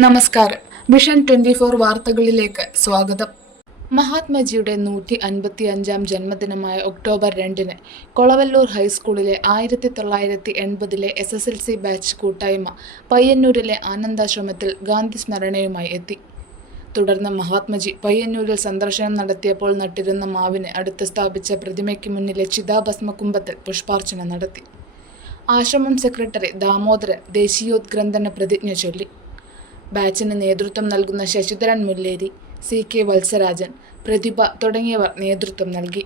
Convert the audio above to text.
നമസ്കാരം. Vision twenty four വാർത്തകളിലേക്ക് സ്വാഗതം. മഹാത്മജിയുടെ നൂറ്റി അൻപത്തി അഞ്ചാം ജന്മദിനമായ ഒക്ടോബർ രണ്ടിന് കൊളവല്ലൂർ ഹൈസ്കൂളിലെ ആയിരത്തി തൊള്ളായിരത്തി എൺപതിലെ S S L C batch കൂട്ടായ്മ പയ്യന്നൂരിലെ ആനന്ദാശ്രമത്തിൽ ഗാന്ധി സ്മരണയുമായി എത്തി. തുടർന്ന് മഹാത്മജി പയ്യന്നൂരിൽ സന്ദർശനം നടത്തിയപ്പോൾ നട്ടിരുന്ന മാവിന് അടുത്ത് സ്ഥാപിച്ച പ്രതിമയ്ക്ക് മുന്നിലെ ചിതാഭസ്മകുംഭത്തിൽ പുഷ്പാർച്ചന നടത്തി. ആശ്രമം സെക്രട്ടറി ദാമോദരൻ ദേശീയോദ്ഗ്രന്ഥന പ്രതിജ്ഞ ചൊല്ലി. ബാച്ചിന് നേതൃത്വം നൽകുന്ന ശശിധരൻ മുല്ലേരി സി കെ വത്സരാജൻ പ്രതിഭ തുടങ്ങിയവർ നേതൃത്വം നൽകി.